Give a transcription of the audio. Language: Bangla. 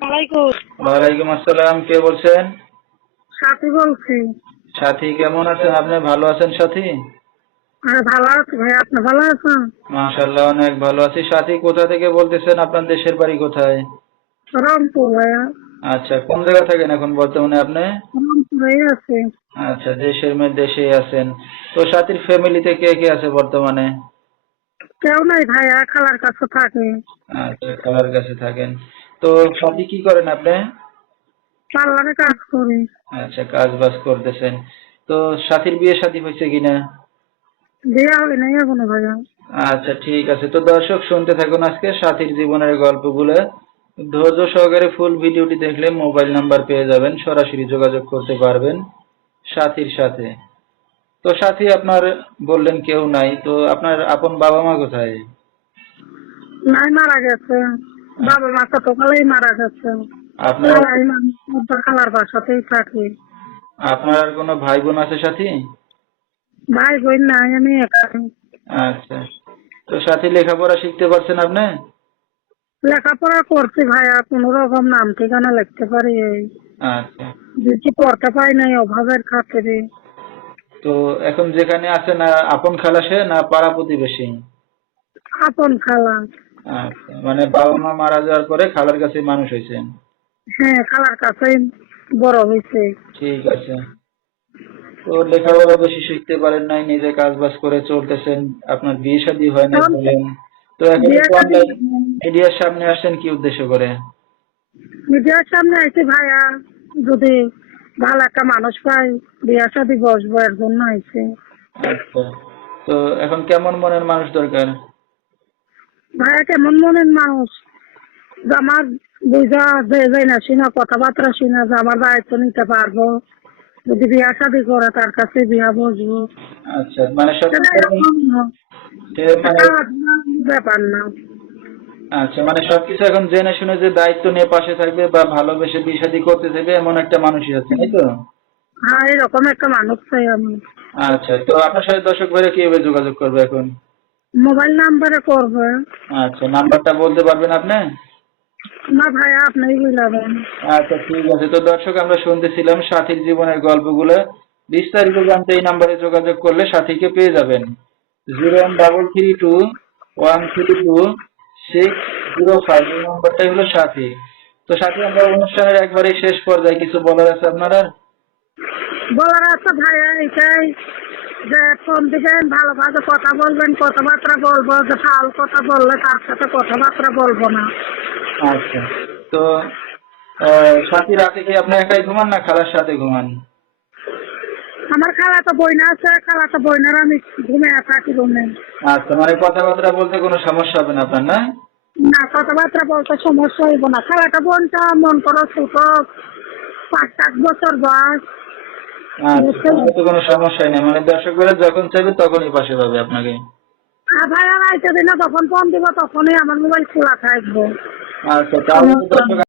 ওয়ালাইকুম আসসালাম। কে বলছেন? সাথী বলছি। সাথী কেমন আছেন? আপনি ভালো আছেন সাথী? ভালো আছি ভাই আপনি ভালো আছেন? মাশাল্লাহ অনেক ভালো আছি। সাথী কোথা থেকে বলতেছেন আপনার দেশের বাড়ি কোথায়? ভাইয়া। আচ্ছা কোন জায়গা থাকেন এখন বর্তমানে আপনি? আচ্ছা দেশের মেয়ে দেশেই আছেন। তো সাথীর ফ্যামিলিতে কে কে আছে বর্তমানে? কেউ নাই ভাইয়া খালার কাছে থাকে। আচ্ছা খালার কাছে থাকেন। তো সাথী কি করেন আপনি? পার্লারে কাজ করি। আচ্ছা কাজ বাজ করতেছেন। তো সাথীর বিয়ে শাদী হয়েছে কিনা? বিয়ে হয় নাই এখনও ভাইয়া। আচ্ছা ঠিক আছে। তো দর্শক শুনতে থাকুন আজকে সাথীর জীবনের গল্পগুলো। ধৈর্য সহকারে ফুল ভিডিওটি দেখলে মোবাইল নাম্বার পেয়ে যাবেন সরাসরি যোগাযোগ করতে পারবেন সাথীর সাথে। তো সাথী আপনার বললেন কেউ নাই তো আপনার আপন বাবা মা কোথায়? নাই মারা গেছে। বাবা মা মারা গেছে আপনার খালার বাসাতেই থাকি। আপনার আর কোনো ভাই বোন আছে সাথী? ভাই বোন নাই আমি একা আচ্ছা। তো সাথী লেখাপড়া শিখতে পারছেন আপনি? লেখাপড়া করছি ভাইয়া কোনো রকম নাম ঠিকানা লিখতে পারি এই। আচ্ছা। বেশি পড়তে পাই নাই অভাবের খাতিরে। তো এখন যেখানে আছেন আ- আপন খালা সে না পাড়া প্রতিবেশী? আপন খালা। মানে বাবা মা মারা যাওয়ার পরে খালার কাছে মানুষ হয়েছেন হ্যাঁ খালার কাছেই বড় হয়েছে। ঠিক আছে। তো লেখাপড়া বেশি শিখতে পারেন নাই নিজে কাজ বাজ করে চলতেছেন আপনার বিয়ে শাদী হয় না বলেন। তো এখন মিডিয়ার সামনে আসেন কি উদ্দেশ্য করে? মিডিয়ার সামনে আইছি ভাইয়া যদি ভালো একটা মানুষ পাই বিয়া শাদি বসবো এর জন্য আইছি। আচ্ছা। তো এখন কেমন মনের মানুষ দরকার? ভাইয়া কেমন মনের মানুষ? আমার বুঝা যে যাই না শুনা কথাবার্তা শুনা যে আমার দায়িত্ব নিতে পারব। যদি বিয়া শাদি করে তার কাছে বিয়া বসবো। আচ্ছা মানে মানে ব্যাপার না। আচ্ছা মানে সবকিছু এখন জেনে শুনে যে দায়িত্ব নিয়ে পাশে থাকবে বা ভালোবেসে বিয়ে শাদী করতে দেবে এমন একটা মানুষই আছে তাই তো? হ্যাঁ এরকম একটা মানুষ চাই আমি। আচ্ছা তো আপনার সাথে দর্শক ভাইরা কীভাবে যোগাযোগ করবে এখন? মোবাইল নাম্বারে করবে। আচ্ছা নাম্বারটা বলতে পারবেন আপনি? না ভাইয়া আপনিই বুঝাবেন আচ্ছা ঠিক আছে। তো দর্শক আমরা শুনতেছিলাম সাথীর জীবনের গল্পগুলো। বিস্তারিত জানতে এই নাম্বারে যোগাযোগ করলে সাথীকে পেয়ে যাবেন। Zero one double three two one three two six zero five এই নাম্বারটাই হলো সাথী। তো সাথী আমরা অনুষ্ঠানের একবারে শেষ পর্যায়ে কিছু বলার আছে আপনারা? বলার আছে ভাইয়া এটাই যে ভালোভাবে কথা বলবেন কথাবার্তা বলব যে ফাউল কথা বললে তার সাথে কথাবার্তা বলব না। আচ্ছা। তো সাথী রাতে কি আপনি একাই ঘুমান না খালার সাথে ঘুমান? আমার খালা তো বইনা আছে খালা তো বইনার আমি ঘুমে থাকি রুমে। আচ্ছা মানে কথাবার্তা বলতে কোনো সমস্যা হবে না আপনার না? না কথাবার্তা বলতে সমস্যা হইব না। খালাটা বোনটা মন করো ছোট পাঁচ সাত বছর বয়স। তো কোনো সমস্যা নেই। মানে দর্শকরা যখন চাইবে তখনই পাশে পাবে আপনাকে। দিনে যখন ফোন দিব তখনই আমার মোবাইল খোলা থাকবে। আচ্ছা তাহলে দর্শক